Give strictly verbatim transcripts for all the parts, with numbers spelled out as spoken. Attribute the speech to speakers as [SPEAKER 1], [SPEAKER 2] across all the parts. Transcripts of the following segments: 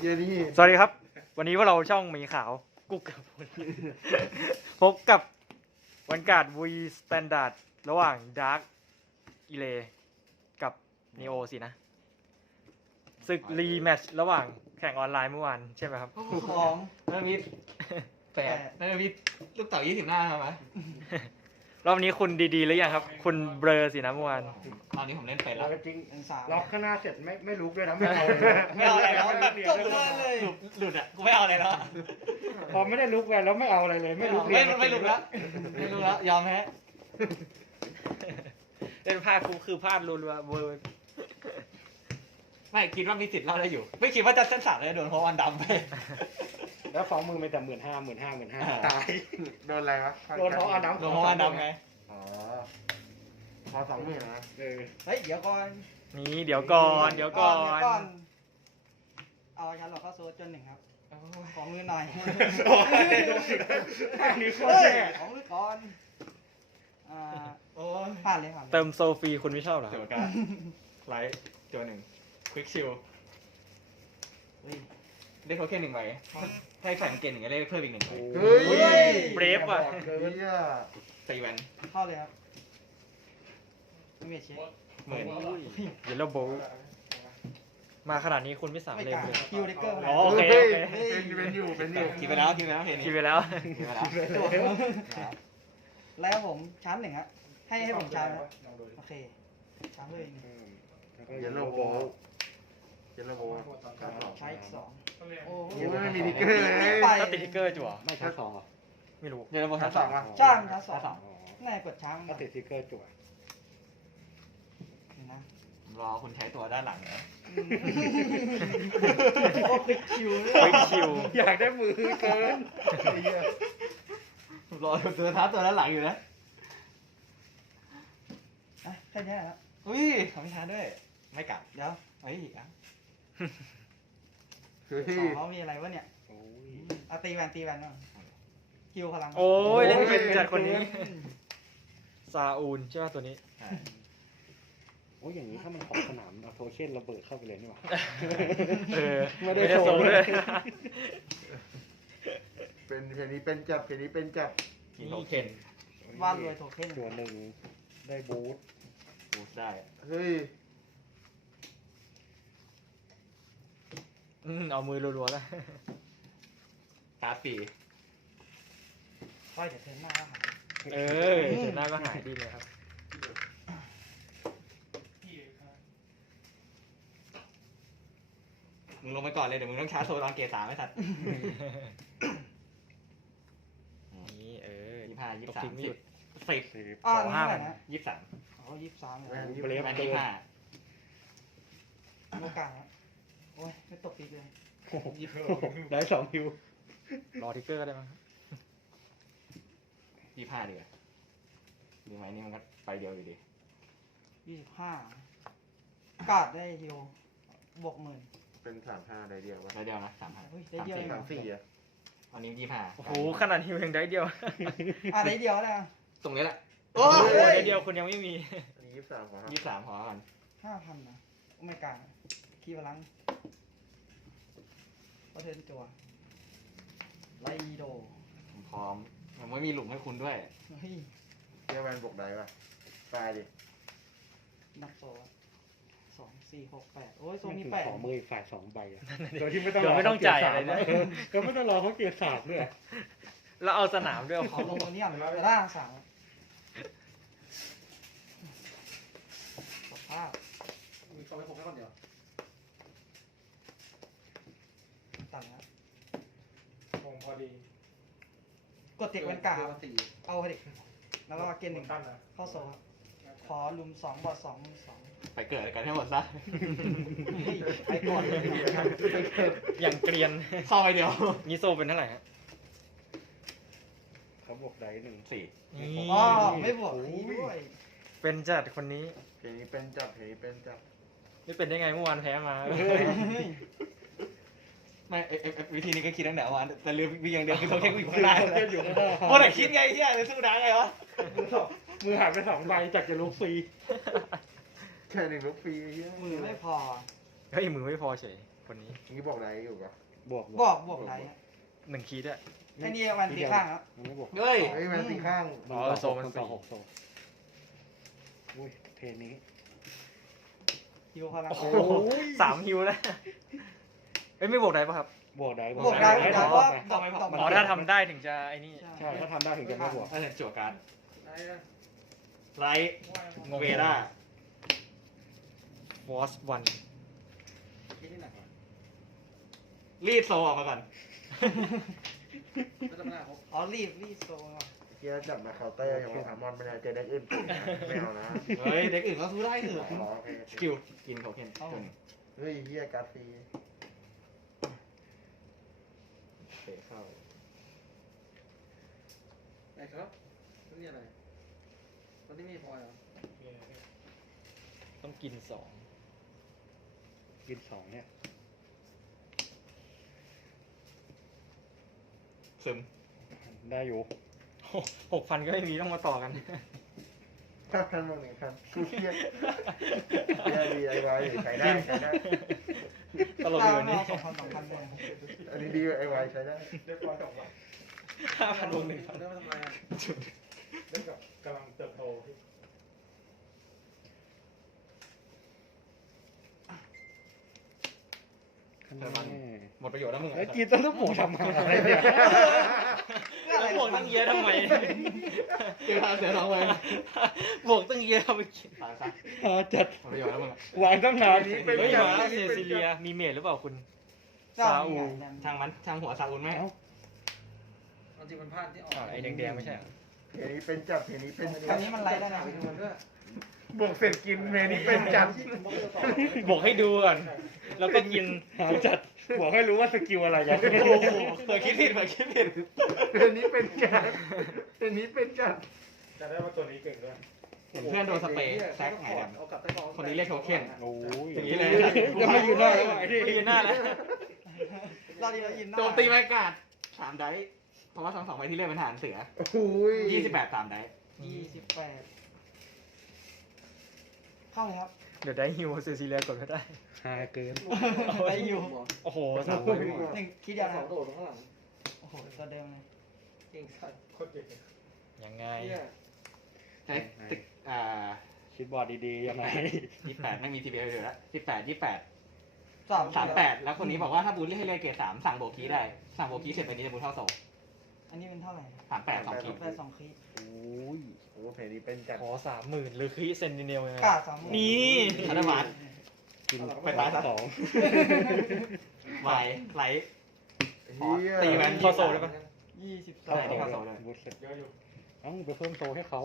[SPEAKER 1] ยนี่
[SPEAKER 2] สวัสดีครับ วันนี้ว่าเราช่องหมีขาวกุ๊กกับพบกับวันการ์ดวีสแตนดาร์ดระหว่างดาร์กอีเลกับนีโอสินะศึกรีแมตช์ระหว่างแข่งออนไลน์เมื่อวานใช่ไหมครับ
[SPEAKER 3] ของนาวิทแปดนาวิทลูกเต่ายี่สิบหน้าใช่ไหม
[SPEAKER 2] รอบนี้คุณดีๆหรือยังครับ คุณเบลอสินะเมื่อวาน
[SPEAKER 3] ตอนนี้ผมเล่นไปแล้
[SPEAKER 1] เรา
[SPEAKER 3] ว
[SPEAKER 1] จริง
[SPEAKER 3] เป็นสาม
[SPEAKER 1] ล็อกข้างหน้าเสร็จไม่ไม่ลุกด้วยนะไม่เอาเลย
[SPEAKER 3] ไม่เอาอะไรแล้วแบบจบเลยหลุดหลุดอ่ะกูไม่เอาอะไรแล้ว
[SPEAKER 1] พอไม่ได้ลุกแล้วไม่เอาอะไรเลยไม่ลุก
[SPEAKER 3] ไม่ไม่หลุดแล้วไม่หลุดแล้วยอมแพ้
[SPEAKER 2] เล่นพลาดกูคือพลาดรัวๆเวอร์
[SPEAKER 3] ไม่คิดว่ามีสิทธิ์เล่าได้อยู่ ไม่คิดว่าจะเส้นสามเลยโดนเพราะวันดำไป
[SPEAKER 1] แล้วสองมือไม่แต่หมื่นห้าหมื่นห้าหมื่นห้าตาย
[SPEAKER 4] โดนอะไรวะ
[SPEAKER 1] โดนเพราะอันดับ
[SPEAKER 3] โดนเพราะวันดำไง
[SPEAKER 4] อ๋อพอสองหมื่นนะ
[SPEAKER 1] เออ
[SPEAKER 5] เฮ้ยเดี๋ยวก่อน
[SPEAKER 2] นี่เดี๋ยวก่อนเดี๋ยวก่อน
[SPEAKER 5] เอาฉันหลอกเข้าโซนจนหนึ่งครับของมือหน่อย
[SPEAKER 1] โอ้ยอันนี้โคตร
[SPEAKER 5] เฮ้ย
[SPEAKER 1] แย่
[SPEAKER 5] ของมือก่อนอ่า
[SPEAKER 3] โอ้ย
[SPEAKER 5] ผ่านเลยผ่านเลย
[SPEAKER 2] เติมโซฟีคุณไม่ชอบเหรอค
[SPEAKER 3] เจ
[SPEAKER 2] รับ
[SPEAKER 3] อกันไลท์ตัวหนึ่งควิกชิล
[SPEAKER 5] เฮ้ย
[SPEAKER 3] ได้โทเค็นหนึ่งใบถ้าใส่มันเกณฑ์หนึ่งก็ได้เพิ่มอีกหนึ่งใบ
[SPEAKER 4] เฮ้ย
[SPEAKER 2] เบรฟว่ะ
[SPEAKER 4] เฮ้ย
[SPEAKER 3] ตีแวน
[SPEAKER 5] เข้าเลยครับไม่เมียเช็ค
[SPEAKER 3] หมื่น
[SPEAKER 2] เยลโล่โบมาขนาดนี้คุณไม่สาม
[SPEAKER 5] ไม่
[SPEAKER 2] เล
[SPEAKER 5] ก
[SPEAKER 2] ย
[SPEAKER 5] ล้า
[SPEAKER 2] เลย
[SPEAKER 5] คิวเด็กเกอร์
[SPEAKER 2] อ๋อ
[SPEAKER 4] โอเค
[SPEAKER 2] โอเค
[SPEAKER 4] เป็นเป็นอยู่เป็นอยู่
[SPEAKER 3] คิดไปแล้วคิดไปแล้วเห็น
[SPEAKER 2] คิดไปแล้ว
[SPEAKER 3] คิดไปแล้ว
[SPEAKER 5] แล้วผมชั้นหนึ่งฮะให้ให้ผมชั้นนะโอเคชั้นเลย
[SPEAKER 4] เยลโล่โบเยลโล่โบ
[SPEAKER 5] ใช้อีกสองโอ้
[SPEAKER 4] ยังไม่มีทิกเกอร์เลย
[SPEAKER 5] ไป
[SPEAKER 2] ถ้าติดทิกเกอร์จั่ว
[SPEAKER 1] ไม่ชั้นสองเหรอ
[SPEAKER 2] ไม่รู้
[SPEAKER 3] เดี๋ยวเราบอก
[SPEAKER 4] ชั้
[SPEAKER 3] ชั้
[SPEAKER 4] น
[SPEAKER 3] น
[SPEAKER 4] ส
[SPEAKER 3] ส
[SPEAKER 4] อ
[SPEAKER 3] อง ง
[SPEAKER 4] อ่ะ
[SPEAKER 5] จ้างชั้นสอง
[SPEAKER 3] สอง
[SPEAKER 5] แน่กดช้าง
[SPEAKER 1] ถ้าติดสติ๊กเกอร์จั่ว
[SPEAKER 5] นะ
[SPEAKER 3] รอคุณใช้ตัวด้านหลังนะ
[SPEAKER 5] โอ้ควิกคิวเลย
[SPEAKER 2] ควิกคิว
[SPEAKER 1] อยากได้มือเกิน
[SPEAKER 3] รอตัวท้าตัวด้านหลังอยู่นะ
[SPEAKER 5] อ่ะแค่นี้แหละครับ
[SPEAKER 3] อุ้ยขอไม่ท้าด้วย ไม่กลับ
[SPEAKER 5] เดี๋ยว
[SPEAKER 3] เฮ้ยอ่ะ
[SPEAKER 4] เฮ้ย
[SPEAKER 5] สองเขามีอะไรวะเนี่ย
[SPEAKER 1] โอ้ย
[SPEAKER 5] เอาตีแวนตีแวนก่อนคิวพลัง
[SPEAKER 2] โอ้ยเล่นเป็นจัดคนนี้ ซาอูนใช่ไหมตัวนี้
[SPEAKER 1] โอ้ยอย่างนี้ถ้ามันขอบสนามเอาโทเค็นระเบิดเข้าไปเลยนี่หว่า
[SPEAKER 2] เออ
[SPEAKER 1] ไม่ได้
[SPEAKER 2] ไม่ได้
[SPEAKER 1] โช
[SPEAKER 2] โซ
[SPEAKER 1] ว์
[SPEAKER 2] เล
[SPEAKER 1] เลย ย
[SPEAKER 4] เป็นเพลงนี้เป็นจับเพลงนี้เป็นจับ
[SPEAKER 3] กินโทเคน
[SPEAKER 5] วาดรวยโทเค็น
[SPEAKER 1] ตัวหนึ่งได้บูท
[SPEAKER 3] บูสได้
[SPEAKER 4] เฮ้ย
[SPEAKER 2] อืมเอามือรัวๆแล้ว
[SPEAKER 3] ตาปี
[SPEAKER 5] ค่อยเดี๋ยวเทิร์นหน้าครับ
[SPEAKER 2] เออเจอหน้าก็หายดีเลยครับ
[SPEAKER 3] มึงลงไปก่อนเลยเดี๋ยวมึงต้องชาร์จโซลอนเกตสามไม่ทัน
[SPEAKER 2] นี่เออ
[SPEAKER 3] ยี่ห้ายี่
[SPEAKER 2] ตก
[SPEAKER 3] สา
[SPEAKER 2] ทิ้
[SPEAKER 3] ม
[SPEAKER 2] งไม่
[SPEAKER 3] สิ
[SPEAKER 2] หยุ
[SPEAKER 3] บ
[SPEAKER 2] ด
[SPEAKER 3] สิบ
[SPEAKER 1] สิบ
[SPEAKER 5] อ่า
[SPEAKER 2] สอง
[SPEAKER 5] นี่
[SPEAKER 2] ห้า
[SPEAKER 5] เท่าไหร่นะ
[SPEAKER 3] ยี่สาม
[SPEAKER 5] อ๋อยี่สิบสาม
[SPEAKER 4] แวน
[SPEAKER 1] เบรฟ
[SPEAKER 3] แวน
[SPEAKER 1] เกิ
[SPEAKER 3] ยี่
[SPEAKER 1] น
[SPEAKER 3] ห้า
[SPEAKER 5] โอกาสนะโอ้ยไม่ตกตีเลย
[SPEAKER 1] ได้สองคิว
[SPEAKER 2] รอทิกเกอร์ก็ได้มั้ง
[SPEAKER 3] ยี่ห้าดีกว่าดีไหมนี่มันก็ไปเดียวอยู่ดี
[SPEAKER 5] ยี่สิบห้ากาดได้ฮิวบวกหมื่น
[SPEAKER 4] เป็นสามห้าได้เดียววะ
[SPEAKER 3] ไปเดียวนะสามห้า
[SPEAKER 5] เฮ้ยได้เดียว
[SPEAKER 3] สาม
[SPEAKER 4] สามสี่อ่ะ
[SPEAKER 3] อันนี้ยี่ห้า
[SPEAKER 2] โอ้โหขนาดฮิวยังได้เดียว
[SPEAKER 5] อ่ะได้เดียวแล้ว
[SPEAKER 3] ตรงนี้แหละ
[SPEAKER 2] โอ้ยได้เดียวคุณยังไม่มี
[SPEAKER 4] อันนี้ยี่สิบสามของ
[SPEAKER 3] ยี่สามพอกัน
[SPEAKER 5] ห้าพันนะโอ้ไม่กาดคีย์พลังก็เทิร์นจัวไลโด
[SPEAKER 3] ผมพร้อมยังไม่มีหลุมให้คุณด้วย
[SPEAKER 5] เฮ้ย
[SPEAKER 4] เจ้าแวนบวกได้ป่ะตายดิ
[SPEAKER 5] นับโซะสองสี่หกแปดโอ้ยโซ
[SPEAKER 1] มัน
[SPEAKER 5] มี
[SPEAKER 1] ถึง
[SPEAKER 5] แปด
[SPEAKER 1] ขอมืออีกฝ่ายสองใบอะโดยที่ไม่ต้อง
[SPEAKER 2] เดี๋ยวไม่ต้องจ่ายอะไรด้วย
[SPEAKER 1] เออก็ไม่ต้องรอเขาเกียร์สามด้วย
[SPEAKER 2] แล้วเอาสนามด้วย
[SPEAKER 5] ขอลงตัวนี้อ่ะแต่ล่างสามสภาพ
[SPEAKER 1] มีเขาไปพกแค่คนเดียว
[SPEAKER 5] ตัดนะ
[SPEAKER 1] คงพอดี
[SPEAKER 5] กดเทคเป็นกา
[SPEAKER 1] สี่
[SPEAKER 5] เอาเด็กแล้วก็เกณฑ์หนึ่ง
[SPEAKER 1] ตั้นนะ
[SPEAKER 5] เข้าโซครับขอลุมสองบอดสองสอง
[SPEAKER 3] ไปเกิดกันให้หมดซะ
[SPEAKER 5] ไปก่อนเลย
[SPEAKER 2] อย่างเกรียน
[SPEAKER 3] เข้าไปเดียว
[SPEAKER 2] นี่โซเป็นเท่าไหร่ฮะ
[SPEAKER 1] เขาบวกได้หนึ่ง
[SPEAKER 3] สี่
[SPEAKER 2] นี่
[SPEAKER 5] อ๋อไม่บวกนี้ด้วย
[SPEAKER 2] เป็นจัดคนนี้
[SPEAKER 4] เพลงนี้เป็นจับเพลงนี้เป็นจับ
[SPEAKER 2] ไม่เป็นได้ไงเมื่อวานแพ้มา
[SPEAKER 3] ไม่เอเอเอวิธีนี้ก็คิดตั้งแต่วันแต่ลืมมีอย่างเดียวคือเขาแค่กูอยู่ข้างหน้า
[SPEAKER 1] เทียบอยู่ข้างหน้า
[SPEAKER 3] โอ้แต่คิดไงเฮียเลยสู้ดังไงวะ
[SPEAKER 1] มือหายไปสองใบจากจะลุกฟรี
[SPEAKER 4] แค่หนึ่งลูกฟรีเฮ้ย
[SPEAKER 5] มือไม่พอ
[SPEAKER 2] เฮ้ยมือไม่พอเฉยคนนี้
[SPEAKER 4] นี่บอกอะไรอยู่ปะ
[SPEAKER 1] บวก
[SPEAKER 5] บอกบวกไรอะ
[SPEAKER 2] หนึ่งคีดอะ
[SPEAKER 5] ไอ้นี่วันตีข้างแล้ว
[SPEAKER 1] มันไม่บวก
[SPEAKER 3] เฮ้ย
[SPEAKER 4] เฮ้ยมันตีข้าง
[SPEAKER 2] อ๋อโซมัน
[SPEAKER 1] ต่อ
[SPEAKER 2] สี่
[SPEAKER 1] หกโซอุ้ยเทนนี้
[SPEAKER 5] ฮิวพลัง
[SPEAKER 2] โอ้โหสามฮิวแล้วเอ้ยไม่บวกได้ปะครับ
[SPEAKER 1] บวกได้
[SPEAKER 5] บวกได้
[SPEAKER 1] ได้
[SPEAKER 5] แต่
[SPEAKER 1] ได้
[SPEAKER 5] ว่า
[SPEAKER 1] ได้
[SPEAKER 5] ดอกดอก
[SPEAKER 2] อ๋อถ้าทำได้ถึงจะไอ้นี่
[SPEAKER 1] ใช่ถ้าทำได้ถึงจะไม่บวก
[SPEAKER 3] นั่นแหละจั่วการ์ด
[SPEAKER 5] ได้นะ
[SPEAKER 3] ไลท์เวด้า
[SPEAKER 2] ฟอสวัน
[SPEAKER 5] คิดที่ไหนวะ
[SPEAKER 3] รีดโซออกมาก่อน
[SPEAKER 5] ไม่ต้องมาครับอ๋อรีบรีบโซนว่ะ
[SPEAKER 4] เกียร์จับมาเคาน์เตอร์ยังว่าอามอนไม่ได้เจอได้อื่นไม่เอานะ
[SPEAKER 3] เฮ้ย เด็กอื่นก็สู้ได้เถอะ
[SPEAKER 4] อ๋อโอเค
[SPEAKER 3] สกิลกินโทเค็นจน
[SPEAKER 4] เฮ้ยเฮียการ์ดฟรี
[SPEAKER 3] เตะเข้า
[SPEAKER 5] ไหนครับนี่อะไรตอนนี้มีพอยเหรอ
[SPEAKER 2] ต้องกินสอง
[SPEAKER 1] กินสองเนี่ย
[SPEAKER 3] ซึม
[SPEAKER 1] ได้อยู่
[SPEAKER 2] หกพันก็ไม่มีต้องมาต่อกัน
[SPEAKER 4] ถ้าพันมองหนึ่งพันกูเฮียเฮียดีไอวายใช้ได้ใช้ได้
[SPEAKER 2] ตลกอยู่นี่
[SPEAKER 5] สองพันสองพันเลย
[SPEAKER 4] อันนี้ดีไอวายใช้ได้
[SPEAKER 2] ห้าพันวงหนึ่งพัน
[SPEAKER 5] เริ่มทำไมอ่ะ
[SPEAKER 1] เล่นกับกำลังเติบโต
[SPEAKER 3] หมดประโยชน์แล้วมึง
[SPEAKER 1] ไอ้ยกินต้องต้องบวกทำไมอะไรเนี่ย
[SPEAKER 2] แล้วบวกตั้งเยอะทำไม
[SPEAKER 3] เจอทางเสียน้องไป
[SPEAKER 2] บวกตั้งเยอะทำไมกิน
[SPEAKER 3] ผ่านซะ
[SPEAKER 1] หาจัด
[SPEAKER 3] หมดประโยชน์แล้วมึง
[SPEAKER 1] วางตั้งนาน
[SPEAKER 4] นี้เป็น
[SPEAKER 2] เฮ้ย
[SPEAKER 4] จับ
[SPEAKER 2] มา
[SPEAKER 4] อัน
[SPEAKER 2] เซ
[SPEAKER 4] นี้เป็น
[SPEAKER 2] ซิเลีย มีเมดหรือเปล่าคุณ
[SPEAKER 5] ซา
[SPEAKER 2] ซา
[SPEAKER 5] อู
[SPEAKER 2] อู
[SPEAKER 3] ช่างมัน ช่างหัวซาอุนไหม
[SPEAKER 1] เอ้า
[SPEAKER 5] จริงมันพลาดที่ออก
[SPEAKER 2] อ่าไอ้แดงๆไม่ใช่เหรอ
[SPEAKER 4] เพนี้เป็นจับเพนี้เป็น
[SPEAKER 5] อันนี้มันไล่ได้นะไปดูมันด้วย
[SPEAKER 4] บวกเสร็จกินเพนี้เป็นจับบ
[SPEAKER 2] วกให้ดูก่อน แล้วก็กิน
[SPEAKER 1] หาจัดบวกให้รู้ว่าสกิลอะไรกัน
[SPEAKER 3] โอ้โหเผื่อคิดผิดเผื่อคิดผิด
[SPEAKER 4] เพนี้เป็นจับเพนี้เป็นจับ
[SPEAKER 1] จะได้ว่าตัวนี้เก่งด้วย
[SPEAKER 3] เห็นเพื่อนโดนสเปรย์แซกหายดำคนนี้เรียกโทเค็น
[SPEAKER 1] โอ้ย
[SPEAKER 3] อย่างนี้เลย
[SPEAKER 1] จะไม่ยืนหน้าแล้วไอ้ที่
[SPEAKER 2] ไม่ยืนหน้าแล้ว
[SPEAKER 5] เราดีเรายิน
[SPEAKER 3] โจมตีแมกกาดสามไดส์เพราะว่าทั้งสองใบที่เล่นเป็นฐานเสือ
[SPEAKER 4] โอ้ย
[SPEAKER 3] ยี่สิบแปดสามไดส์
[SPEAKER 5] ยี่สิบแปดเข้าเลยครับ
[SPEAKER 2] เดี๋ยวได้ฮิวเซซิเลียกดก็ได้
[SPEAKER 1] หาเกิน
[SPEAKER 5] ได้อยู่
[SPEAKER 2] โอ้โหสาม
[SPEAKER 5] หนึ่งคิดยังไงโดดข้างหลังโอ้โหตัวเดิมเลยเก่งสัตว์
[SPEAKER 2] ยังไง
[SPEAKER 3] ใช้ตึกอ่า
[SPEAKER 1] คิดบอร์ดดีๆยังไง
[SPEAKER 3] ยี่สิบแปดไม่มีทีวีอยู่แล้วสิบแปดยี่สิบแปด
[SPEAKER 5] สาม
[SPEAKER 3] สามแปดแล้วคนนี้บอกว่าถ้าบูทให้เลยเกรดสามสั่งโบกี้ได้ สั่งโบกี้เสร็จไปนี้จะบูทเท่าโซ่
[SPEAKER 5] อันนี้เป็นเท่าไหร่
[SPEAKER 3] สามแปดสองคี
[SPEAKER 5] แปดสองคี
[SPEAKER 1] โอ้ย
[SPEAKER 4] โอ้เพนี้เป็นจับ
[SPEAKER 2] ขอสามหมื่นหรือคีเซนติเนลยังไง
[SPEAKER 5] กาดสามหมื่
[SPEAKER 2] นี่
[SPEAKER 3] ธนบัตร
[SPEAKER 1] กิน
[SPEAKER 3] ไปตายซะ
[SPEAKER 1] สอง
[SPEAKER 3] ไวไลท์
[SPEAKER 4] เฮีย
[SPEAKER 3] ตีแวน
[SPEAKER 2] คอโซได้ปะ
[SPEAKER 5] ยี่สิบส
[SPEAKER 3] เท่า
[SPEAKER 5] อ
[SPEAKER 3] ไหร่
[SPEAKER 5] ง
[SPEAKER 3] ดีครับ โซ่เลย
[SPEAKER 1] บูสเสร็จเยอะอยู่เอ้าไปเพิ่มโซให้เขา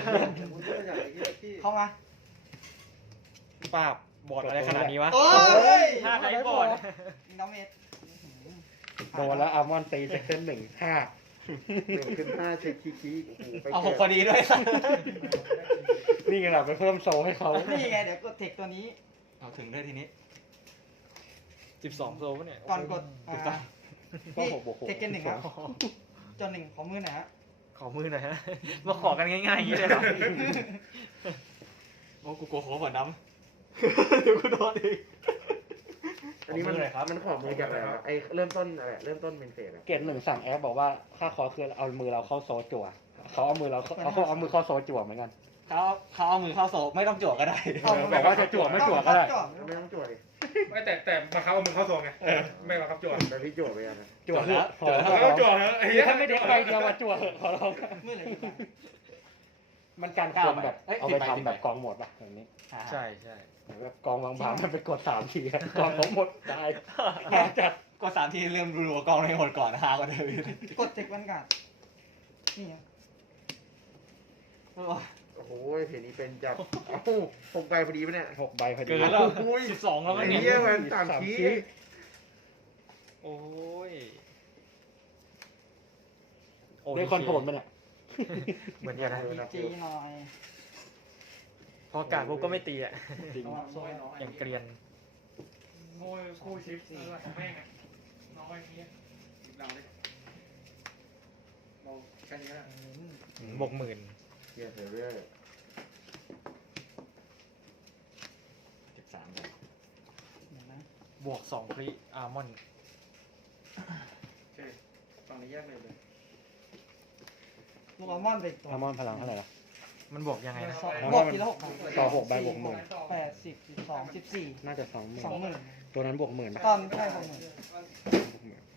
[SPEAKER 5] เข้ามา
[SPEAKER 2] ป้าบบอร์ดอะไรขนาดนี้วะ
[SPEAKER 5] โอ้ย
[SPEAKER 2] ห้าไทยบอร์ด
[SPEAKER 5] มีน้องเมด
[SPEAKER 1] โดนแล้วอัลมอนตีจากเส้นหนึ่งห้า
[SPEAKER 4] หนึ่งขึ้นห้าเช็คคีคีโอ้โหไป
[SPEAKER 3] เอาหกพอดีด้วยสัส
[SPEAKER 1] นี่ไงล่ะไปเพิ่มโซให้เขา
[SPEAKER 5] นี่ไงเดี๋ยวกดเทคตัวนี้
[SPEAKER 3] เอาถึงด้วยทีนี้
[SPEAKER 2] สิบสองโซวะเนี่ย
[SPEAKER 5] ก่อนกด
[SPEAKER 3] ถูกต้อง
[SPEAKER 1] ก็หกบวกหก
[SPEAKER 5] เทคเกนหนึ่งครับจนหนึ่งของมือหน่อยฮะ
[SPEAKER 2] ขอมือหน่อยฮะ มาขอกันง่ายๆอย่างนี้เลยเหรอ
[SPEAKER 3] โอ้กูโกลัวโคบ่น้ำเดี๋ยวกูโดนอีก
[SPEAKER 4] อันนี้มันมันขอมือจากอะไรวะไอเริ่มต้นอะไรเริ่มต้นเป็นเศษอะ
[SPEAKER 1] เกตหนึ่งสั่งแอปบอกว่าค่าคอคือเอามือเราเข้าโซจั่วเขาเอามือเราเข้าเขาเอามือเข้าโซจั่วเหมือนกัน
[SPEAKER 3] เขาเขาเอามือเข้าโซ่ไม่ต้องจั่วก็ได้
[SPEAKER 1] แบบว่าจะจั่วไม่จั่วก็ได้
[SPEAKER 4] ไม่ต้องจวดดิ
[SPEAKER 6] ไม่แต่แต่บังคับเอามือเข้าซองไงไม่บังคับจวด
[SPEAKER 4] แต่พี่จวดไปยังนะ
[SPEAKER 1] จั่วเถอะขอ
[SPEAKER 6] เออจวดเถอะไอ้
[SPEAKER 1] คื
[SPEAKER 6] เหี้
[SPEAKER 1] อย ถ้าไม่ได้ใบเดียวมาจั่วเถอะขอเรา
[SPEAKER 5] มือไหนกี่บาท
[SPEAKER 1] มันการคนแบบเอาไปทำแบบกองหมดป่ะแบบนี้
[SPEAKER 2] ใช่ใช่
[SPEAKER 1] แบบกองบางๆมันไปกดสามทีกองเขาหมดได้หาจัด
[SPEAKER 3] ก็สามทีเริ่มรัวกองในหมดก่อนฮากว่าเดิมอีก
[SPEAKER 5] กดเทควันการ์ดนี่ครับ
[SPEAKER 4] โอ้โหเพนี้เป็นจับเอ้าหกใบพอดีปะเนี่ย
[SPEAKER 1] หกใบพอดี
[SPEAKER 2] เกินแล้วสิบสองแล้วมั้
[SPEAKER 4] ไอ้
[SPEAKER 2] งเนี่ย
[SPEAKER 4] เหี้ยมันสามคี
[SPEAKER 2] โอ้ย
[SPEAKER 1] ได้คอนโทรลมันเนี่ย
[SPEAKER 2] เหมือนกันนะ
[SPEAKER 5] ดีจีหน่อย
[SPEAKER 2] พอการปุ๊บก็ไม่ตีอ่ะ
[SPEAKER 1] จริง
[SPEAKER 5] โซ่น้อย
[SPEAKER 2] อย่างเกรียน
[SPEAKER 6] โง่คู่ชิปเออของแม่งอะน้อยเนี้ยชิปเราเลยเราแค่นี้นะ
[SPEAKER 2] บวกหมื่น
[SPEAKER 4] เฮียเซเรื่อย
[SPEAKER 3] สิบสาม
[SPEAKER 5] เห็นไหม
[SPEAKER 2] บบวกสองคลิอาร์มอน
[SPEAKER 6] โอเคฝั่งนี้แยกเลยเลย
[SPEAKER 5] ลูกอัลมอนด์ไปอีกตัว
[SPEAKER 1] อามอนพลังเท่าไหร่ล่ะ
[SPEAKER 2] มันบวกยังไงนะ
[SPEAKER 5] สอง
[SPEAKER 1] แล้ว
[SPEAKER 5] บวก
[SPEAKER 1] มัน
[SPEAKER 5] ทีละหกพัน
[SPEAKER 1] ต่อหกใบบวกหมื่น
[SPEAKER 5] แปดสิบสิบสองสิบสี่
[SPEAKER 1] น่าจะสองหมื่น
[SPEAKER 5] สองหมื่น
[SPEAKER 1] ตัวนั้นบวกหมื่นปะ
[SPEAKER 5] ตอนใช่สองหมื่น
[SPEAKER 1] บวกหมื่น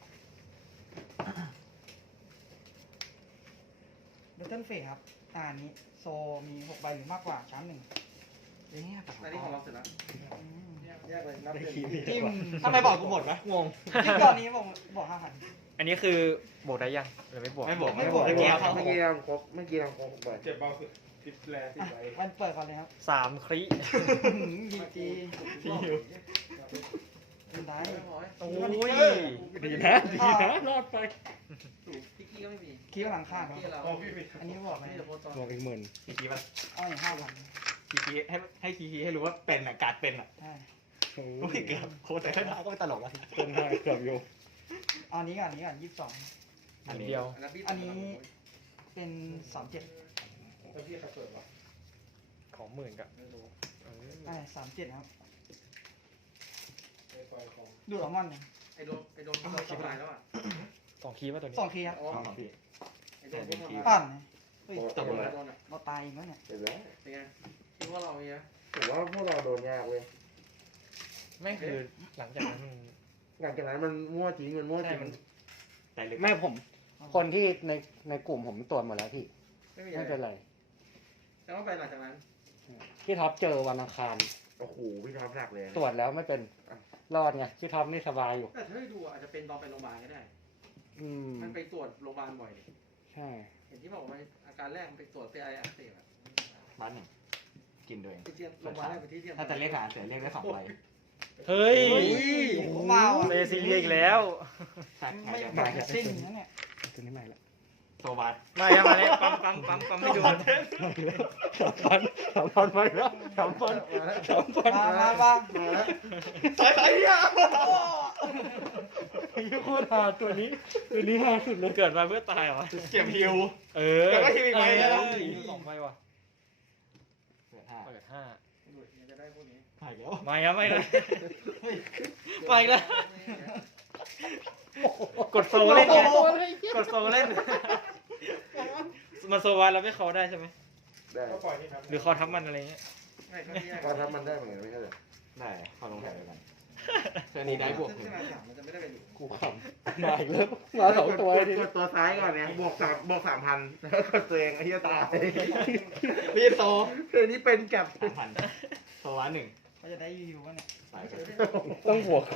[SPEAKER 5] เบตเทิลเฟสครับอ่านนี้โซมีหกใบหรือมากกว่าชั้นหนึ่ง
[SPEAKER 3] เนี่ย
[SPEAKER 6] อันนี้ของเราเสร็จแล้ว
[SPEAKER 5] อืม
[SPEAKER 6] แยกเลยนับ
[SPEAKER 1] ได้
[SPEAKER 6] เป็น
[SPEAKER 1] คีย์
[SPEAKER 5] จิ้ม
[SPEAKER 3] ทำไมบอกกูหมดวะงง
[SPEAKER 5] จิ้มตอนนี้บอกบอกห้าพัน
[SPEAKER 2] อันนี้คือบวกได้ยังหรือไม่บวก
[SPEAKER 3] ไม่บวก
[SPEAKER 5] ไม่บวก
[SPEAKER 3] ไม่บวกเขา
[SPEAKER 4] เมื่อกี้ทำครบเมื่อกี้ทำครบไป
[SPEAKER 6] เจ็บเบาสุดติดแลติด
[SPEAKER 5] อ่ะ
[SPEAKER 6] ไว้
[SPEAKER 5] วันเปิดก่อนเลยครับ
[SPEAKER 2] สามคลิ
[SPEAKER 5] ยีจีเป็นได้
[SPEAKER 2] โอ้ย
[SPEAKER 1] ดีนะดีนะรอดไป
[SPEAKER 6] พี่กี้ก็ไม่มี
[SPEAKER 5] คิดว่าหลังข้างครับ
[SPEAKER 6] พี่เรา
[SPEAKER 5] อันนี้บอกไหม
[SPEAKER 6] นี่จะโพสต์ตอน
[SPEAKER 1] บวกอีกหมื่น
[SPEAKER 3] คีคีป่ะ
[SPEAKER 5] เอาอย่างห้าพัน
[SPEAKER 3] คีคีให้ให้คีคีให้รู้ว่าเป็นอ่ะการเป็นอ่ะ
[SPEAKER 5] ใช่
[SPEAKER 1] โอ้
[SPEAKER 3] โอ้ยเกือบโคตรแต่ถ้าก็ไม่ตลกอ่ะ
[SPEAKER 1] เป็นห้าเกือบอยู่
[SPEAKER 5] เอาอันนี้ก่อนอันนี้ก่อนยี่สิบสอง
[SPEAKER 2] อันเดียว
[SPEAKER 5] อันนี้เป็นสามเจ็ด
[SPEAKER 6] แล้วพี่ใครเปิดวะ
[SPEAKER 2] ของหมื่นกับ
[SPEAKER 6] ไม่รู้
[SPEAKER 2] เออ
[SPEAKER 5] อ่าสามเจ็ดครับ
[SPEAKER 6] ไอ้ปล่อยของ
[SPEAKER 5] ดูดอัลมอนด์เนี่ย
[SPEAKER 6] ไอ้โดนไอ้โดนเราทำลายแล้วอ่ะ
[SPEAKER 2] สองคีป่ะตัวนี้
[SPEAKER 5] สองคีย์ครับ
[SPEAKER 6] อ๋อไอ้โดนพวกมัน
[SPEAKER 5] ปั่นนะเฮ้ย
[SPEAKER 6] ตกลงโดนอ่ะ
[SPEAKER 5] เราตายอีกแล้วเนี่ย
[SPEAKER 4] เสร็จแล้ว
[SPEAKER 6] เป็นไงคิดว่าเราเนี่ย
[SPEAKER 4] ผมว่าพวกเราโดนยากเว้ย
[SPEAKER 2] ไม่คือหลังจากนั้นมัน
[SPEAKER 4] หลังจากนั้นมันมั่วจริงมันมั่วจริง
[SPEAKER 2] ใช่มัน
[SPEAKER 3] แต่ลึก
[SPEAKER 1] แม่ผม คนที่ในในกลุ่มผมตรวจหมดแล้วพี่
[SPEAKER 6] ไม่มี
[SPEAKER 1] ไม่
[SPEAKER 6] อะ
[SPEAKER 1] เป็น
[SPEAKER 6] ไร
[SPEAKER 1] ไร
[SPEAKER 6] แล้วก็ไปหลังจากนั้น
[SPEAKER 1] พี่ท็อปเจอวันอังคาร
[SPEAKER 4] โอ้โหพี่ท็อปหนักเลย
[SPEAKER 1] ตรวจแล้วไม่เป็นรอดไงพี่ท็อปนี่สบายอยู่
[SPEAKER 6] แต่ถ้าได้ดูอาจจะเป็นตอนไปโรงพยาบาลก็ได้
[SPEAKER 1] อืม
[SPEAKER 6] มันไปตรวจโรงพยาบาลบ่อย
[SPEAKER 1] ใช่
[SPEAKER 6] เห็นที่บอกว่าอาการแรกมันไปตรวจเป็นอะไรอักเสบอะ
[SPEAKER 3] บ้านหนึ่งกินด้วย
[SPEAKER 6] ไปเทียมโรงพยาบาลแรกไปที่เทียม
[SPEAKER 3] ถ้าจะเรียกหาเสือเรียกได้สองใบ
[SPEAKER 2] เฮ้ย
[SPEAKER 5] เขามาว่ะ
[SPEAKER 2] เซซีเรียอีกแล้ว
[SPEAKER 3] ใช่
[SPEAKER 5] ไม่
[SPEAKER 3] ใช่
[SPEAKER 5] ไม่จะสิ้นนะเนี่ย
[SPEAKER 1] ตัวนี้ใหม่ละ
[SPEAKER 3] โซบัส
[SPEAKER 2] มาแล้วมาแล้วปั๊มปั๊มปั๊มปั๊มไม่โดน
[SPEAKER 1] สามพันสามพันไปแล้วสามพันสามพัน
[SPEAKER 5] มามาบ้าง
[SPEAKER 4] มาแล้ว
[SPEAKER 3] สายสายเนี่ย
[SPEAKER 1] ยี่โคตรหาตัวนี้ตัวนี้หาสุดเลย
[SPEAKER 2] เกิดมาเพื่อตายเหรอ
[SPEAKER 3] เก็บฮิว
[SPEAKER 2] เออ
[SPEAKER 3] แต่ก็ทีวีไปแล้ว
[SPEAKER 2] เออฮิวสองใบว่ะ
[SPEAKER 3] เปิดห้า
[SPEAKER 2] เปิดห้า
[SPEAKER 6] ดูดเนี่ยจะได้พวกนี้
[SPEAKER 3] หายแล้ว
[SPEAKER 2] ไม่ครับไม่เลยไปอีกแล้วกดโซเล่นไงกดโซเล่นมาโซวานเราไม่เขาได้ใช่ไหม
[SPEAKER 4] ได้
[SPEAKER 6] ก็ปล่อยที่ครับ
[SPEAKER 2] หรือเขาทับมันอะไรเงี้ย
[SPEAKER 6] ไม่เขาที่แยก
[SPEAKER 4] พอทำมันได้เหมือนกันไม่ใช่เหรอ
[SPEAKER 3] ได้พอลงแถวเดียวกันเซอร์นี้ได้บวกหนึ่
[SPEAKER 6] ซึ่
[SPEAKER 3] ง
[SPEAKER 6] งมาสามมันจะไม่ได้ไปดู
[SPEAKER 1] กูขำมาอีกแล้วมาสองตัว
[SPEAKER 4] ก
[SPEAKER 1] เลย
[SPEAKER 4] ด
[SPEAKER 1] ที
[SPEAKER 4] กดตัวซ้ายก่อนเนี่ยบวกสามบวกสามพันแล้วก็ตัวเองไอ้เหี้ยตาย
[SPEAKER 3] รีบโซ
[SPEAKER 4] เดี๋ยวนี้เป็นกับ
[SPEAKER 3] สามพันโซวัสหนึ่ง
[SPEAKER 5] เขาจะได้ยูวะเนี่ย
[SPEAKER 3] สายไป
[SPEAKER 1] ต้องบวก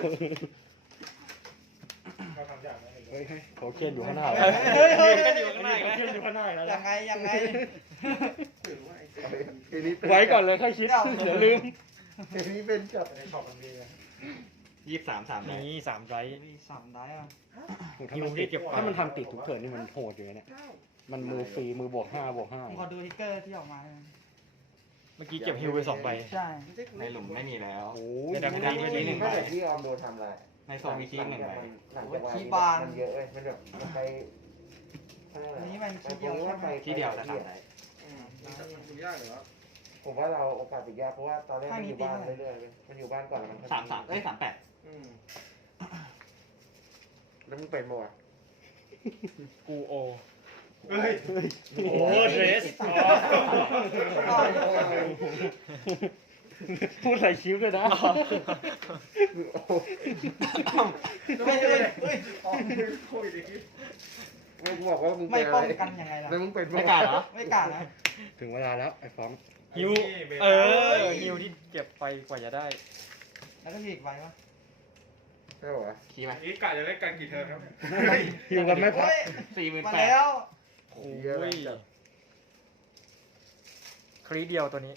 [SPEAKER 6] เราทำอย่างนั้น
[SPEAKER 1] เฮ้ยเฮ้ยเขาเครียดอยู่ข้างหน้า
[SPEAKER 2] เฮ้ยเฮ้ยเฮ้ยเฮ้ยอยู่ข้างหน้าอีกแล้ว
[SPEAKER 1] เครียดอยู่ข้างหน้าอีกแล้ว
[SPEAKER 5] ยังไงยังไง
[SPEAKER 6] ถือว่าไอ้เจ๊
[SPEAKER 4] เดี๋ยวนี้เป็น
[SPEAKER 1] ไว้ก่อนเลยค่อยคิดเดี๋ยวลืม
[SPEAKER 4] เดี๋ยวนี้เป็นกับ
[SPEAKER 6] ในช็อปมันดีนะ
[SPEAKER 3] ยี่สิบสามสามได้
[SPEAKER 2] นี่สามไร
[SPEAKER 5] มีสามได้อ่ะ
[SPEAKER 1] ถ้ามันติดถ้ามันทำติดทุกเถิร์นนี่มันโหดอยู่เนี่ย มันมือฟรีมือบวกห้าบวกห้า
[SPEAKER 5] ผมขอดูทิกเกอร์ที่ออกมาเลย
[SPEAKER 2] เมื่อกี้เก็บฮิวไปสองใบ
[SPEAKER 5] ใช่
[SPEAKER 3] ในหลุมไม่มีแล้ว
[SPEAKER 1] โอ้
[SPEAKER 2] ไม่ได้ไม่ได้ไม่ได้
[SPEAKER 3] หนึ่ง
[SPEAKER 4] ถ้า
[SPEAKER 3] ใบ
[SPEAKER 4] เกิดพี่ออมโดนทำอะไร
[SPEAKER 3] ในโซมีคีหนึ่งใบ
[SPEAKER 4] หลังจากวันมันเยอะเลยมันแบบมันไป
[SPEAKER 5] อันนี้มันคิดเดียวใช่ไหม
[SPEAKER 3] ที่เดียวแต่สามได้
[SPEAKER 6] อืมมันดูยากเหรอ
[SPEAKER 4] ผมว่าเราโอกาสติดยากเพราะว่าตอนแรกมันอยู่บ้านเรื่อยๆมันอยู่บ้านก่อนแล้วมัน
[SPEAKER 3] สามสามเอ้ยสามแปด
[SPEAKER 6] อืม
[SPEAKER 4] แล้วมึงเป็นบ่วะ
[SPEAKER 2] กูโอ
[SPEAKER 6] เฮ้ย
[SPEAKER 2] โอ้เดรส
[SPEAKER 1] พูดใส่คิ้วด้วยนะ
[SPEAKER 5] ไม่ไม่
[SPEAKER 6] เฮ้ยอ๋อคุยดิ
[SPEAKER 4] ไม่บอกว่ามึง
[SPEAKER 5] ไม่
[SPEAKER 4] เป็นอะ
[SPEAKER 5] ป้อง
[SPEAKER 4] ไร
[SPEAKER 5] กันยังไงล่ะ
[SPEAKER 4] แล้วมึงเป็น
[SPEAKER 3] ไม่กล้าเหรอ
[SPEAKER 5] ไม่กล้านะ
[SPEAKER 1] ถึงเวลาแล้วไอ้ฟ้อง
[SPEAKER 2] ฮิวเออฮิวที่เก็บไปกว่าจะได้
[SPEAKER 5] แล้วก็มีอีกใบวะ
[SPEAKER 4] ใช่ป่ะ
[SPEAKER 3] คีไหม
[SPEAKER 6] นี่กะจะเล่นกันกี่เทอมครับ
[SPEAKER 1] ฮิวกันไม่พัก
[SPEAKER 5] เฮ้ย
[SPEAKER 3] สี่หมื่น
[SPEAKER 5] มา
[SPEAKER 3] แปด
[SPEAKER 5] แล้ว
[SPEAKER 2] โอ้ยคลีเดียวตัวนี้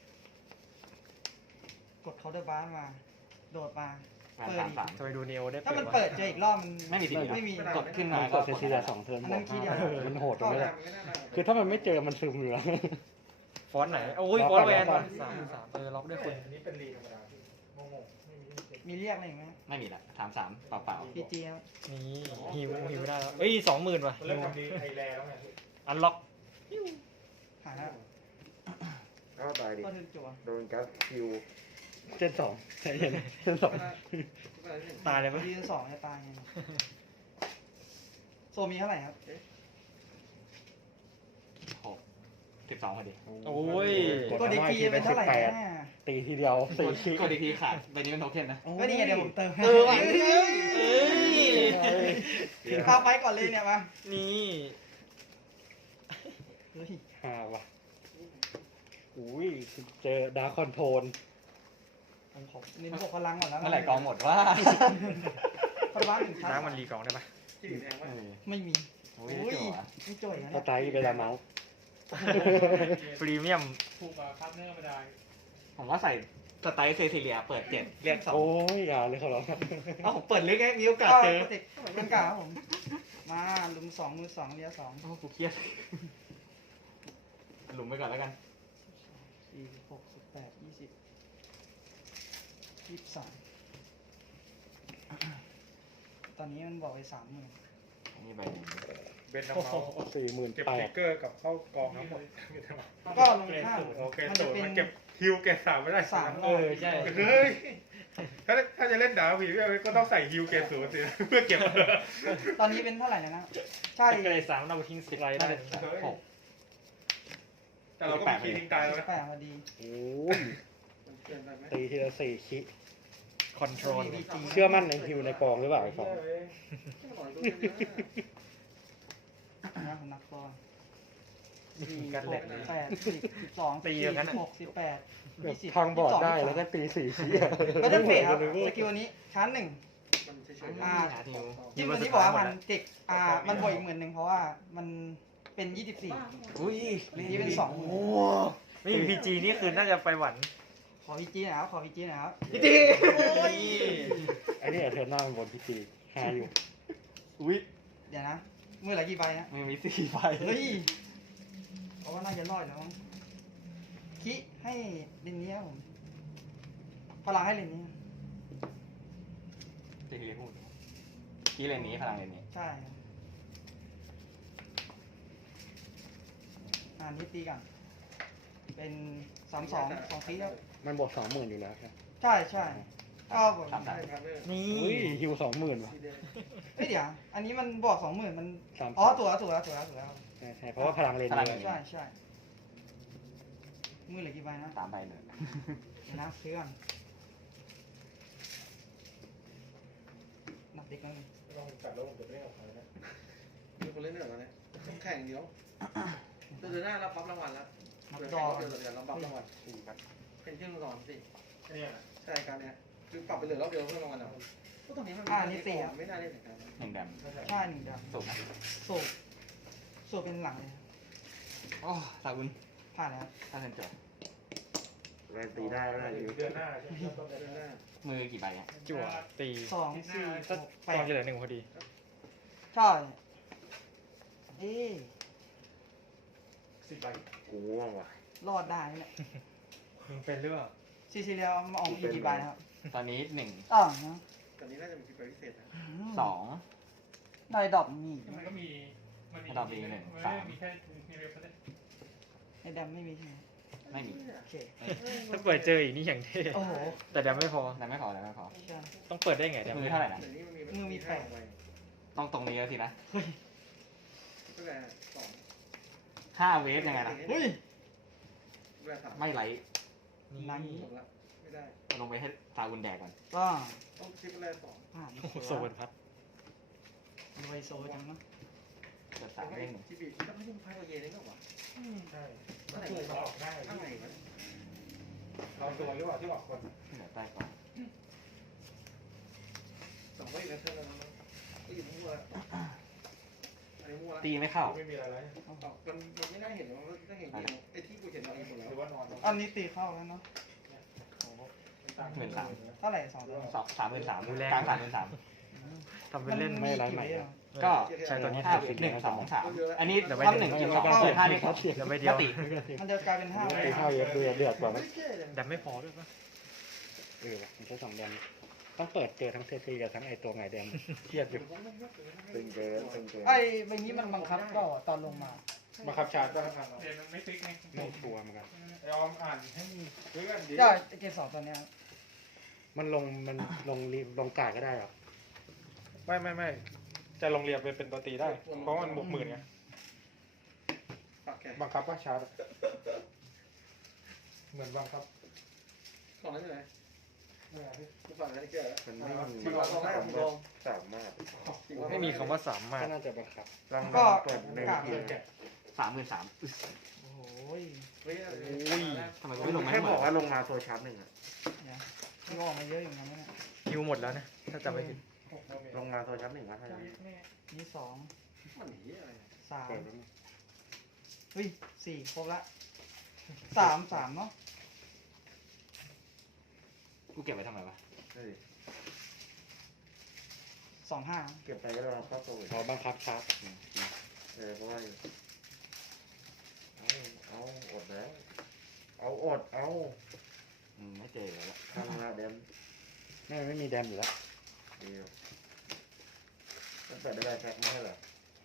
[SPEAKER 5] กดเขาเดอร์บ้านมา โดดมา
[SPEAKER 3] สามสามสาม
[SPEAKER 2] ทำไมดูเนโอได้
[SPEAKER 5] ถ้า
[SPEAKER 2] เปิ
[SPEAKER 5] มั
[SPEAKER 2] ด
[SPEAKER 5] น
[SPEAKER 2] วะ
[SPEAKER 5] เปิดเจออีกรอบมัน
[SPEAKER 3] ไม่มีทีเดียว
[SPEAKER 5] ไม่มี
[SPEAKER 3] กดขึ้น
[SPEAKER 1] มั
[SPEAKER 3] มาน
[SPEAKER 1] ก
[SPEAKER 3] ก็
[SPEAKER 1] ดเซซีละสองเทิร์นบวกห้ามันโหดตรงนี้แหละ
[SPEAKER 6] ไม่น่ามา
[SPEAKER 1] คือถ้ามันไม่เจอมันซึมอยู่แล้ว
[SPEAKER 2] ฟอนต์ไหนโอ้ยฟอนต์แวนสามสามเออล็อกด้วยคุณ
[SPEAKER 6] อันนี้เป็นลีธรรมดาพี่งงๆไม่มี
[SPEAKER 5] มีเรียกอะไรอีกไหม
[SPEAKER 3] ไม่มีละสามสามเปล่าเปล่า
[SPEAKER 5] พีจีครับ
[SPEAKER 2] นี่ฮิวฮิวไม่ได้แล้วเอ้ยสองหมื่นว่ะ
[SPEAKER 6] เริ่มทำดีไอแลแล้วไง
[SPEAKER 2] อันล็อก
[SPEAKER 5] หาแล้ว
[SPEAKER 4] ก็ตายดิ
[SPEAKER 5] ก็ถึงจัว
[SPEAKER 4] โดนกัสคิว
[SPEAKER 1] เจนสองใจเย็นเจนสอง
[SPEAKER 2] ตายเลยปะ
[SPEAKER 5] ยืนสองจะตายไงโซมีเท่าไหร่ครับ
[SPEAKER 3] หกสิบสองพอดี
[SPEAKER 2] โอ้ย
[SPEAKER 5] ตัวเด็กทีเป็นเท่าไหร่นะ
[SPEAKER 1] ตีทีเดียวสี่คี
[SPEAKER 3] กดอีกทีขาดใบนี้เป็นโทเค็นนะ
[SPEAKER 5] ก็นี่ไงเดี๋ยวผมเติมให้
[SPEAKER 2] เออว่ะ เอ้ย
[SPEAKER 5] ข้าวไปก่อนเลยเนี่ยมา
[SPEAKER 2] นี่
[SPEAKER 5] เฮ้ย
[SPEAKER 1] ห้าว่ะอุ้ยเจอดาร์คคอนโทรล
[SPEAKER 5] ผมขอเน้นบวกพลังก่อนแล้ว
[SPEAKER 3] เมื่อไหร่กองหมดว่า
[SPEAKER 5] พลังหนึ่งชั้น
[SPEAKER 2] น้ำมันรีกองได้ปะ
[SPEAKER 6] ที่แดงว่า
[SPEAKER 5] ไม่มี
[SPEAKER 3] โอ้
[SPEAKER 5] อุ้
[SPEAKER 3] ย
[SPEAKER 5] ย
[SPEAKER 3] จั่ว
[SPEAKER 5] ไม่จ่อยนะ
[SPEAKER 1] สไตล์เวลาเมาส์
[SPEAKER 2] พรีเมียม
[SPEAKER 6] ผูกกับพาร์ทเนอร์ไม่ได้
[SPEAKER 3] ผมว่าใส่สไตล์เซซิเลียเปิดเจ็ดเรียกสอง
[SPEAKER 1] โอ้ยอย่าเลยเขาหรอก
[SPEAKER 3] เอ้าผมเปิดลึกไงมีโอกาสเจอ
[SPEAKER 5] ก็ติดเป็นกาครับผม มาลุมสองมือสองเรียสอง
[SPEAKER 3] โอ้กูเครียดหลุมไปก่อนแล้วกัน
[SPEAKER 5] สี่สิบหกสิบแปดยี่สิบยี่สิบสามตอนนี้มันบอกไปสามหมื่น
[SPEAKER 3] อันนี้ใบหนึ่ง
[SPEAKER 6] เบนน้ำเมา
[SPEAKER 1] สี่หมื่น
[SPEAKER 6] เก็บ
[SPEAKER 1] แป
[SPEAKER 6] ติ๊
[SPEAKER 1] ด
[SPEAKER 6] กเกอร์กับเข้ากองทั้งหมด
[SPEAKER 5] ก็ลงข้าง
[SPEAKER 6] โอเค
[SPEAKER 5] มัน
[SPEAKER 6] สู
[SPEAKER 5] จะ
[SPEAKER 6] ตร
[SPEAKER 5] เป็น
[SPEAKER 6] มันเก็บฮิวเกตสามไม่ได้
[SPEAKER 5] สามร
[SPEAKER 2] เอ
[SPEAKER 5] อบ
[SPEAKER 2] อ ใช่
[SPEAKER 6] เฮ้ยถ้าถ้าจะเล่นดาวีก็ต้องใส่ฮิวเกตศูนย์สิเพื่อเก็บ
[SPEAKER 5] ตอนนี้เป็นเท่าไหร่แล้วนะ ใช่
[SPEAKER 2] ก็เลยสามเราทิ้งสิบไรได้
[SPEAKER 3] หก
[SPEAKER 6] แต่เราก็มีคีย์ทิ้งตายแล้ว
[SPEAKER 5] สิบ
[SPEAKER 6] นะ
[SPEAKER 5] แปดพอดี
[SPEAKER 1] โอ้ยตีทีละสี่คิ
[SPEAKER 2] คอนโทรล
[SPEAKER 1] เชื่อมั่นในฮิวในกองหรือเปล่าไอ้ฟอง
[SPEAKER 5] นะผมนับก่อนสี่
[SPEAKER 2] กัน
[SPEAKER 5] ห
[SPEAKER 2] แหล
[SPEAKER 5] ก
[SPEAKER 2] กเลย
[SPEAKER 5] แปดสิบสิบสอง
[SPEAKER 2] ตี
[SPEAKER 5] สี่
[SPEAKER 2] อย่างนั้น
[SPEAKER 5] สิ
[SPEAKER 2] อะ
[SPEAKER 5] บหกสิบแปด
[SPEAKER 1] แบบ
[SPEAKER 5] ยี่สิบ
[SPEAKER 1] พังบอร์ดได้
[SPEAKER 5] ยี่สิ
[SPEAKER 1] แล้วก็ตีสี่คิ
[SPEAKER 5] ก็จะเฟดครับสกิลนี้ชั้นหนึ่ง อ่า
[SPEAKER 3] หาทิว
[SPEAKER 5] จิ้มตัวนี้บอกว่ามันเจ็กอ่า มันบวกอีกหมื่นหนึ่งเพราะว่ามันเป็นยี่สิบสี่
[SPEAKER 3] อุ้ย
[SPEAKER 5] นี่เป็นสองหมื่น
[SPEAKER 2] ไม่มีพีจีนี่คือน่าจะไปหวัน
[SPEAKER 5] ขอพีจีหน่อยครับ ขอพีจีหน่อยครับ
[SPEAKER 2] พีจีโอ้ย
[SPEAKER 1] ไอ้นี่เธอหน้ามันบนพีจีหาอยู่
[SPEAKER 3] อุ้ย
[SPEAKER 5] เดี๋ยวนะมือละกี่ใบนะ
[SPEAKER 3] ไม่มีสี่ใบ
[SPEAKER 5] เฮ้ยเพราะว่าน่าจะรอดแล้วมั้งคิให้เลนนี้ครับผมพลังให้เลนนี้
[SPEAKER 3] เซซิเลียพูดคีย์เลนนี้พลังเลนนี้
[SPEAKER 5] ใช่ครับอ่านี้ตีกัน เป็นสามสองสองทีครับ
[SPEAKER 1] มันบอกสองหมื่นอยู่แล้วครับ
[SPEAKER 5] ใช่ใช่ก็ผม
[SPEAKER 3] สามสาม
[SPEAKER 2] นี่
[SPEAKER 1] อุ้ยฮิวสองหมื่นว่ะ
[SPEAKER 5] เฮ้ยเดี๋ยว อันนี้มันบวกสองหมื่นมัน
[SPEAKER 1] สาม
[SPEAKER 5] อ๋อตัวแล้วตัวแล้วตัวแล้วตัวแล้ว
[SPEAKER 1] ใช่ใช่เพราะว่าพลังเลน
[SPEAKER 3] พลัง
[SPEAKER 1] เย
[SPEAKER 3] เล
[SPEAKER 1] อะ
[SPEAKER 3] น
[SPEAKER 5] ใช่ใช่มือเหลือกี่ใบนะ
[SPEAKER 3] สามใบเลย
[SPEAKER 5] เดี๋ยวนะซื้อก่อนนับติ๊กแล้วนี่
[SPEAKER 6] ลองจัดแล้วผมจะไม่เอาใครนะ
[SPEAKER 4] มีคนเล่นเหนือแล้วเนี่ยแข่งเดียวเดือนหน้ารับรับรางวัลแล้ว
[SPEAKER 5] นับ
[SPEAKER 4] เดือน
[SPEAKER 5] ดอ
[SPEAKER 4] เดือนเดือนรับรางวัลเป็นชื่อสอนสิ
[SPEAKER 6] เนี่ย
[SPEAKER 4] ใช่การเนี้ยคือปรับไปเหลือรอบเดียวเพื่อรางวัลเอาก็ตอนนี้มันไม่น่าเล่นเหมือนกัน
[SPEAKER 3] หนึ่งแดม
[SPEAKER 5] ใช่หนึ่งเดียว
[SPEAKER 3] สูงนะ
[SPEAKER 5] สูบสูบเป็นหลังเลย
[SPEAKER 3] โอ้สาวุน
[SPEAKER 5] ผ่านแล้ว
[SPEAKER 3] ถ้าเซนเจอ
[SPEAKER 1] แวนตีได้ได้อยู่
[SPEAKER 6] เดือนหน้าใช่ไหมต้น
[SPEAKER 4] เดื
[SPEAKER 6] เดื
[SPEAKER 4] อ
[SPEAKER 6] อน น
[SPEAKER 4] ห
[SPEAKER 6] ห
[SPEAKER 4] น้า
[SPEAKER 6] น้า
[SPEAKER 3] มือกี่ใบอ่ะ
[SPEAKER 2] จั่วตี
[SPEAKER 5] สองสี่ห
[SPEAKER 2] ก็
[SPEAKER 5] ก
[SPEAKER 2] ต
[SPEAKER 5] แป
[SPEAKER 2] อน
[SPEAKER 5] ด
[SPEAKER 2] จะเหลือหนึ่งพอดี
[SPEAKER 5] ใช่เอ๊ะ
[SPEAKER 6] สิบใบ
[SPEAKER 1] กูง่วงว่ะ
[SPEAKER 5] รอดได้เนี่ย
[SPEAKER 2] มึงเป็นหรือเปล่า
[SPEAKER 5] ซีซีเรียมาออกอีกกี่ใบนะครับ
[SPEAKER 3] ตอนนี้หนึ่ง
[SPEAKER 5] อ๋อนะ
[SPEAKER 4] ตอนนี้น่าจะมีคลิปพิเศษนะ
[SPEAKER 3] สอง
[SPEAKER 5] ได้ดอกมี
[SPEAKER 6] มันก็มีมันมี
[SPEAKER 3] ระดับดีหนึ่งสาม
[SPEAKER 6] มีแค่มีเว็บนั่น
[SPEAKER 5] ในแดมไม่มีใช่ไหม
[SPEAKER 3] ไม่มี
[SPEAKER 5] โอเค
[SPEAKER 2] ถ้าเปิดเจออีกนี่อย่างเท่
[SPEAKER 5] โอ้โห
[SPEAKER 2] แต่เดี๋ยวไม่พอ
[SPEAKER 3] แต่ไม่พอแต่ไม่พอ
[SPEAKER 5] ใช่
[SPEAKER 2] ต้องเปิดได้ไงเดี๋ยว
[SPEAKER 3] มือเท่าไหร่นะ
[SPEAKER 4] เดี๋ยวนี้มันมี
[SPEAKER 5] มือมีแปด
[SPEAKER 4] ใบ
[SPEAKER 3] ต้องตรงนี้แล้วสินะ
[SPEAKER 4] ก็แค่สอง
[SPEAKER 3] ห้าเวฟยังไงล่ะ
[SPEAKER 5] เฮ้ย
[SPEAKER 4] แค่สาม
[SPEAKER 3] ไม่ไหล
[SPEAKER 5] นั่ง
[SPEAKER 4] สองละไม่ได้
[SPEAKER 3] ลงไปให้ซาวุนแดกก่อน
[SPEAKER 5] ก็
[SPEAKER 4] ต้องคลิปแรกสอง
[SPEAKER 5] ผ่าน
[SPEAKER 2] โอ้โหโซนพัด
[SPEAKER 5] รวยโซจังเนาะ
[SPEAKER 3] เกิดสามเด้งหนึ่ง
[SPEAKER 4] ที่บีที่ต้องไม่ต้องพายกับเยนเลยหรอวะ
[SPEAKER 6] ใช่ถ้าถูกเราออกได้
[SPEAKER 4] ข้างในมัน
[SPEAKER 6] เราตัวหรือเปล่าที่ออกคน
[SPEAKER 3] เหลือใต้ก่อน
[SPEAKER 4] สองก็อยู่ในเท่านั้นก็อยู่มั่วอันนี้มั่วละ
[SPEAKER 3] ตีไม่เข้า
[SPEAKER 6] ไม่มีอะไร
[SPEAKER 4] มันมันไม่น่าเห็นมันก็เห็นไอ้ที่กูเห็นเราเองหมดแล้ว
[SPEAKER 6] หรือว่านอน
[SPEAKER 5] อันนี้ตีเข้าแล้วเนาะ
[SPEAKER 3] หมื่นสาม
[SPEAKER 5] เท่าไหร่สองตัว
[SPEAKER 3] สองสามหมื่นสามกลางสามหมื่นสาม
[SPEAKER 2] ทำเป็นเล่น
[SPEAKER 1] ไม่ไร้ใหม่
[SPEAKER 5] กี่
[SPEAKER 1] อะ
[SPEAKER 3] ก็
[SPEAKER 2] ใช้ตัวนี้
[SPEAKER 3] ห้า
[SPEAKER 2] แทน
[SPEAKER 3] หนึ่งสองสามอันนี้
[SPEAKER 2] เดี๋ยวไป
[SPEAKER 3] รอบหนึ่งกินสองเปิดห้าได้
[SPEAKER 2] เดี๋ยวไปเดียว
[SPEAKER 3] ติ
[SPEAKER 5] มันจะกลายเป็นห้า
[SPEAKER 1] ตีข้าวเยอะเดือดเดือดกว่าไหม
[SPEAKER 2] แต่ไม่พอด้วยปะ
[SPEAKER 1] เออว่ะมันใช้สองแดมต้องเปิดเจอทั้งเซซีกับทั้งไอตัวไงแดมเครียดอยู่
[SPEAKER 4] ตึงเกินตึงเกิน
[SPEAKER 5] ไอ้ใบนี้มันบังคับก็ตอนลงมา
[SPEAKER 6] มาขับชาร์จก็ทำเดี๋ยวมันไม่ฟิกไง
[SPEAKER 1] ไม่ชัวร์เหมือนกัน
[SPEAKER 6] ยอมอ่านให้เพื่อนดี
[SPEAKER 5] ได้เกรดสองตัวเนี้ย
[SPEAKER 1] มันลงมันลงรีลงกาดก็ได้เหรอ
[SPEAKER 6] ไม่ไม่ไม่จะลงเรียนไปเป็นตัวตีได้ เพราะมันบวกหมื่นไงบังคับว่าชาร์จเหมือนบังคับ
[SPEAKER 4] มันไม่มี
[SPEAKER 5] มันลองลองได้ผมลอง
[SPEAKER 4] สามารถ
[SPEAKER 2] ไม่มีคำว่าสามาร
[SPEAKER 1] ก็
[SPEAKER 2] ถ
[SPEAKER 1] น่าจะบังคับ
[SPEAKER 4] ลอง
[SPEAKER 5] ก็
[SPEAKER 4] เปิดใน
[SPEAKER 5] กาด
[SPEAKER 4] เก
[SPEAKER 5] เล
[SPEAKER 4] ม
[SPEAKER 5] ย
[SPEAKER 3] สามหมื่นสาม
[SPEAKER 5] โอ้โหย
[SPEAKER 2] อุ้ย
[SPEAKER 3] ทำไมกูไม่ลงมา
[SPEAKER 4] แค่
[SPEAKER 3] ให้หม
[SPEAKER 4] บอก
[SPEAKER 3] ด
[SPEAKER 4] ว่าลงมาโซชาร์จหนึ่งอะ
[SPEAKER 5] เนี่ยนี่ออกมาเยอะอยู่นะเนี่ย
[SPEAKER 2] คิวหมดแล้วนะ ถ้าจำไม่ผิด
[SPEAKER 4] ลงมาโซชาร์จหนึ่งว่าถ้าอย่างนั้น
[SPEAKER 5] นี่สองสาม
[SPEAKER 1] เปิดแล้วนะ
[SPEAKER 5] เฮ้ยสี่ครบละสามสามเนาะ
[SPEAKER 3] กูเก็บไว้ทำไมวะ
[SPEAKER 4] เฮ้ย
[SPEAKER 5] สองห้า
[SPEAKER 4] เก็บไปก็ลองเข้าโซน
[SPEAKER 1] อ๋อบังคับชาร์จ
[SPEAKER 4] เออเพราะว่าเอาเอาอดแล้วเอาอดเอา
[SPEAKER 3] อืมไม่เจอแล้ว
[SPEAKER 4] ทำมาเดม
[SPEAKER 1] ไม่ไม่มีแดมอยู่แล้ว
[SPEAKER 4] เดียวมันเปิดได้ไรแพ็คไม่ใช่เหรอ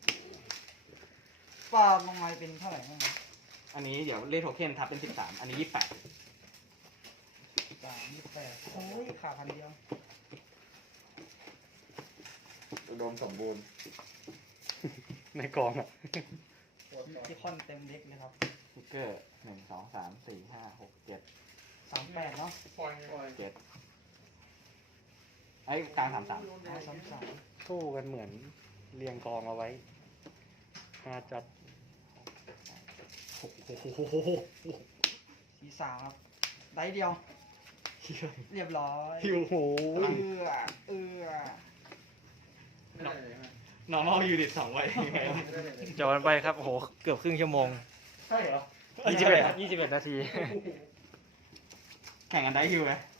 [SPEAKER 5] ปลาลงมาเป็นเท่าไหร่บ้างนะ
[SPEAKER 3] อันนี้เดี๋ยวเลขโทเค็นทับเป็นสิบสามอันนี้ยี่สิบแปด
[SPEAKER 5] สามยี่สิบแปดโอ้ยขาดพันเดียว
[SPEAKER 4] อุดมสมบูรณ์
[SPEAKER 1] ในกองอ่ะ
[SPEAKER 5] ที่คอนเต็มเด็กเลยครับ
[SPEAKER 3] สติ๊กเกอร์หนึ่งสองสามสี่ห้าหกเจ็ด
[SPEAKER 5] สามแปดเนาะ
[SPEAKER 6] ปล่อยปล่อย
[SPEAKER 3] เจ็ดไอ้กลางสามสาม
[SPEAKER 5] ห้าสามสาม
[SPEAKER 1] สู้กันเหมือนเรียงกองเอาไว้ห้าจัด
[SPEAKER 3] โอ้โห
[SPEAKER 5] สี่สามครับได้เดียว เรียบร้อย
[SPEAKER 1] โอ้โห
[SPEAKER 5] เอื้อเอื้อ
[SPEAKER 3] normal unit สองไว้ยังไงวะ
[SPEAKER 2] จบกันไปครับ โอ้โห เกือบครึ่งชั่วโมง
[SPEAKER 1] ใช่เหรอ
[SPEAKER 2] ยี่สิบเอ็ดยี่สิบเอ็ดนาที
[SPEAKER 3] แข่งกันได้ฮิวไหม